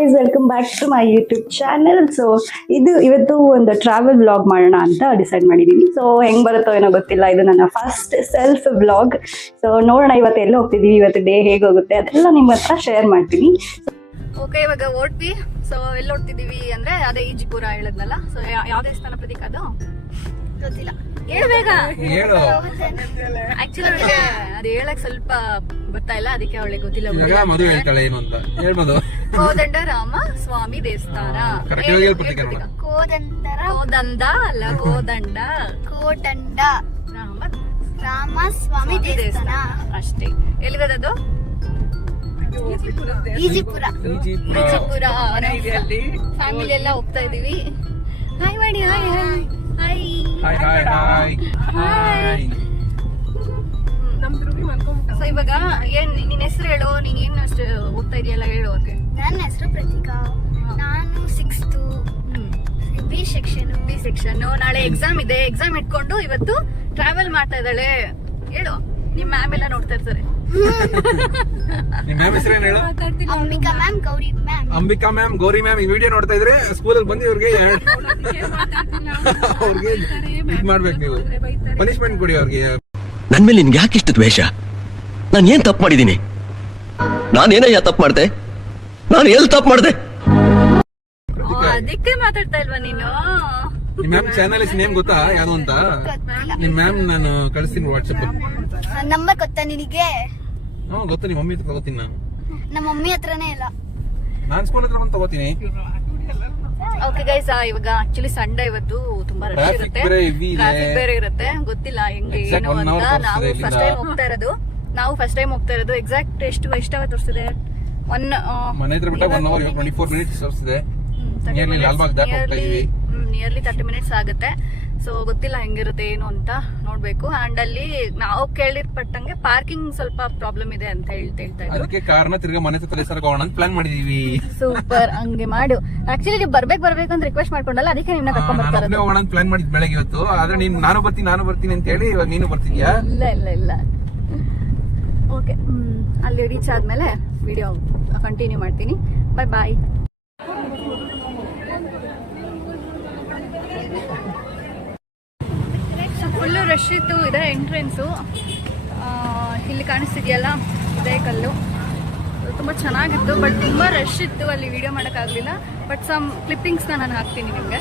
Guys, welcome back to my YouTube channel. So ಇವತ್ತು ಒಂದು travel vlog ಮಾಡೋಣ ಅಂತ ಡಿಸೈಡ್ ಮಾಡಿದ್ದೀನಿ. ಸೊ ಹೆಂಗ್ ಬರುತ್ತೋ ಏನೋ ಗೊತ್ತಿಲ್ಲ, ಇದು ನನ್ನ ಫಸ್ಟ್ ಸೆಲ್ಫ್ ವ್ಲಾಗ್. ಸೊ ನೋಡೋಣ ಇವತ್ತು ಎಲ್ಲಿ ಹೋಗ್ತಿದೀವಿ, ಇವತ್ತು ಡೇ ಹೇಗೆ ಹೋಗುತ್ತೆ ಅದೆಲ್ಲ ನಿಮ್ಮ ಹತ್ರ ಶೇರ್ ಮಾಡ್ತೀನಿ. ಓಕೆ, ಇವಾಗ ಓಡ್ತಿ. ಸೊ ಎಲ್ಲಿ ಓಡ್ತಿದೀವಿ ಅಂದ್ರೆ ಅದೇ ಈಜಿಪುರ ಹೇಳಿದ್ನಲ್ಲ. ಸೊ ಯಾವ ದೇವಸ್ಥಾನ ಪ್ರತೀಕ್? ಅದು ಗೊತ್ತಿಲ್ಲ, ಹೇಳ್ಬೇಕ. ಆಕ್ಚುಲಿ ಅವಳಿಗೆ ಅದು ಹೇಳಕ್ ಸ್ವಲ್ಪ ಗೊತ್ತಾ ಇಲ್ಲ, ಅದಕ್ಕೆ ಅವಳಿಗೆ ಗೊತ್ತಿಲ್ಲ. ಕೋದಂಡ ರಾಮ ಸ್ವಾಮಿ ದೇವಸ್ಥಾನ. ಕೋದಂಡ ಅಲ್ಲ, ಕೋದಂಡ ರಾಮ ಸ್ವಾಮಿ ದೇವಸ್ಥಾನ ಅಷ್ಟೇ. ಎಲ್ಲಿರೋದದು? ಈಜಿಪುರ. ಫ್ಯಾಮಿಲಿ ಎಲ್ಲ ಹೋಗ್ತಾ ಇದೀವಿ. ಹಾಯ್ ಮಾಡಿ. ಸೊ ಇವಾಗ ಏನ್ ನಿನ್ ಹೆಸರು ಹೇಳು, ನೀನ್ ಏನ್ ಅಷ್ಟು ಓದ್ತಾ ಇದೆಯಲ್ಲ ಹೇಳು ಅವ್ರಿಗೆ. ನನ್ನ ಹೆಸರು ಪ್ರತೀಕಾ, ನಾನು 6th ಬಿ ಸೆಕ್ಷನ್. ನಾಳೆ ಎಕ್ಸಾಮ್ ಇದೆ, ಎಕ್ಸಾಮ್ ಇಟ್ಕೊಂಡು ಇವತ್ತು ಟ್ರಾವೆಲ್ ಮಾಡ್ತಾ ಇದ್ದಾಳೆ. ಹೇಳು, ನಿಮ್ ಮ್ಯಾಮ್ ಎಲ್ಲ ನೋಡ್ತಾ ಇರ್ತಾರೆ. ಅಂಬಿಕಾ ಮ್ಯಾಮ್, ಗೌರಿ ಮ್ಯಾಮ್ ಈ ವಿಡಿಯೋ ನೋಡ್ತಾ ಇದ್ರೆ ಸ್ಕೂಲಲ್ಲಿ ಬಂದು ಇವ್ರಿಗೆ ಇದ್ ಮಾಡ್ಬೇಕು, ನೀವು ಪನಿಷ್ಮೆಂಟ್ ಕೊಡಿ ಅವ್ರಿಗೆ. ನನ್ ಮೇಲೆ ನಿನ್ಗೆ ಯಾಕೆ ಇಷ್ಟು ದ್ವೇಷ? ನಾನು ಏನ್ ತಪ್ಪು ಮಾಡಿದೀನಿ? ನಾನೇನಯ್ಯ ತಪ್ಪು ಮಾಡ್ದೆ? ನಾನು ಎಲ್ಲಿ ತಪ್ಪು ಮಾಡ್ದೆ? ಅದಕ್ಕೆ ಮಾತಾಡ್ತಾ ಇಲ್ವಾ ನೀನು? ನಿಮ್ ಮ್ಯಾಮ್ ಚಾನಲ್ ನೇಮ್ ಗೊತ್ತಾ ಯಾವ್ದು ಅಂತ? ನಿಮ್ ಮ್ಯಾಮ್ ನಾನು ಕಳಿಸ್ತೀನಿ ವಾಟ್ಸಪ್ ನಂಬರ್ ಗೊತ್ತಾ ನಿನಗೆ? ಗೊತ್ತು, ನಿಮ್ ಮಮ್ಮಿ ಹತ್ರ ತಗೋತೀನಿ ನಾನು. ನಮ್ಮ ಮಮ್ಮಿ ಹತ್ರನೇ ಇಲ್ಲ, ನಾನ್ ಸ್ಕೂಲ್ ಹತ್ರ ಬಂದು ತಗೋತೀನಿ. ಓಕೆ ಗೈಸ್, ಇವಾಗ ಆಕ್ಚುಲಿ ಸಂಡೇ, ಇವತ್ತು ತುಂಬಾ ರಶ್ ಇರುತ್ತೆ, ಟ್ರಾಫಿಕ್ ಬೇರೆ ಇರುತ್ತೆ. ಗೊತ್ತಿಲ್ಲ ಹೆಂಗೆ ಏನು ಅಂತ. ನಾವು ಫಸ್ಟ್ ಟೈಮ್ ಹೋಗ್ತಾ ಇರೋದು. ಎಕ್ಸಾಕ್ಟ್ ಎಷ್ಟು ತೋರಿಸಿದೆ? ಮನೆ ಹತ್ರ ಬಿಟ್ಟ 1 hour 24 minutes ತೋರಿಸಿದೆ. ನಿಯರ್ಲಿ 30 minutes ಆಗುತ್ತೆ. ಸೊ ಗೊತ್ತಿಲ್ಲ ಹೆಂಗಿರುತ್ತೆ ಏನು ಅಂತ ನೋಡ್ಬೇಕು. ಅಂಡ್ ಅಲ್ಲಿ ನಾವು ಕೇಳಿರ್ಪಟ್ಟಂಗೆ ಪಾರ್ಕಿಂಗ್ ಸ್ವಲ್ಪ ಪ್ರಾಬ್ಲಮ್ ಇದೆ ಅಂತ ಹೇಳ್ತಾ ಇದ್ರು. ಅದಕ್ಕೆ ಕಾರಣ ತಿರ್ಗಾ ಮನೆ ಹತ್ರ ಹೋಗೋಣ ಅಂತ ಪ್ಲಾನ್ ಮಾಡಿದೀವಿ. ಸೂಪರ್, ಹಂಗೆ ಮಾಡು. ಆಕ್ಚುಲಿ ನೀವು ಬರ್ಬೇಕು ಅಂತ ರಿಕ್ವೆಸ್ಟ್ ಮಾಡ್ಕೊಂಡಲ್ಲ, ಅದಕ್ಕೆ ನಿಮ್ನ ಕರ್ಕೊಂಡ್ ಬರ್ತಾರೆ. ಹೋಗೋಣ ಅಂತ ಪ್ಲಾನ್ ಮಾಡಿದ್ ಬೆಳಗ್ಗೆ ಇವತ್ತು. ಆದ್ರೆ ನೀನು ನಾನು ಬರ್ತೀನಿ ಅಂತ ಹೇಳಿ ಇವಾಗ ನೀನು ಬರ್ತಿದ್ಯಾ? ಇಲ್ಲ. ಓಕೆ, ಅಲ್ಲಿ ರೀಚ್ ಆದ್ಮೇಲೆ ವಿಡಿಯೋ ಕಂಟಿನ್ಯೂ ಮಾಡ್ತೀನಿ. ಬಾಯ್. ಫುಲ್ಲು ರಶ್ ಇತ್ತು. ಇದೆ ಎಂಟ್ರೆನ್ಸು, ಇಲ್ಲಿ ಕಾಣಿಸ್ತಿದೆಯಲ್ಲ ಇದೇ ಕಲ್ಲು. ತುಂಬ ಚೆನ್ನಾಗಿತ್ತು, ಬಟ್ ತುಂಬ ರಶ್ ಇತ್ತು, ಅಲ್ಲಿ ವಿಡಿಯೋ ಮಾಡೋಕ್ಕಾಗಲಿಲ್ಲ. ಬಟ್ ಸಮ್ ಕ್ಲಿಪ್ಪಿಂಗ್ಸ್ನ ನಾನು ಹಾಕ್ತೀನಿ ನಿಮಗೆ.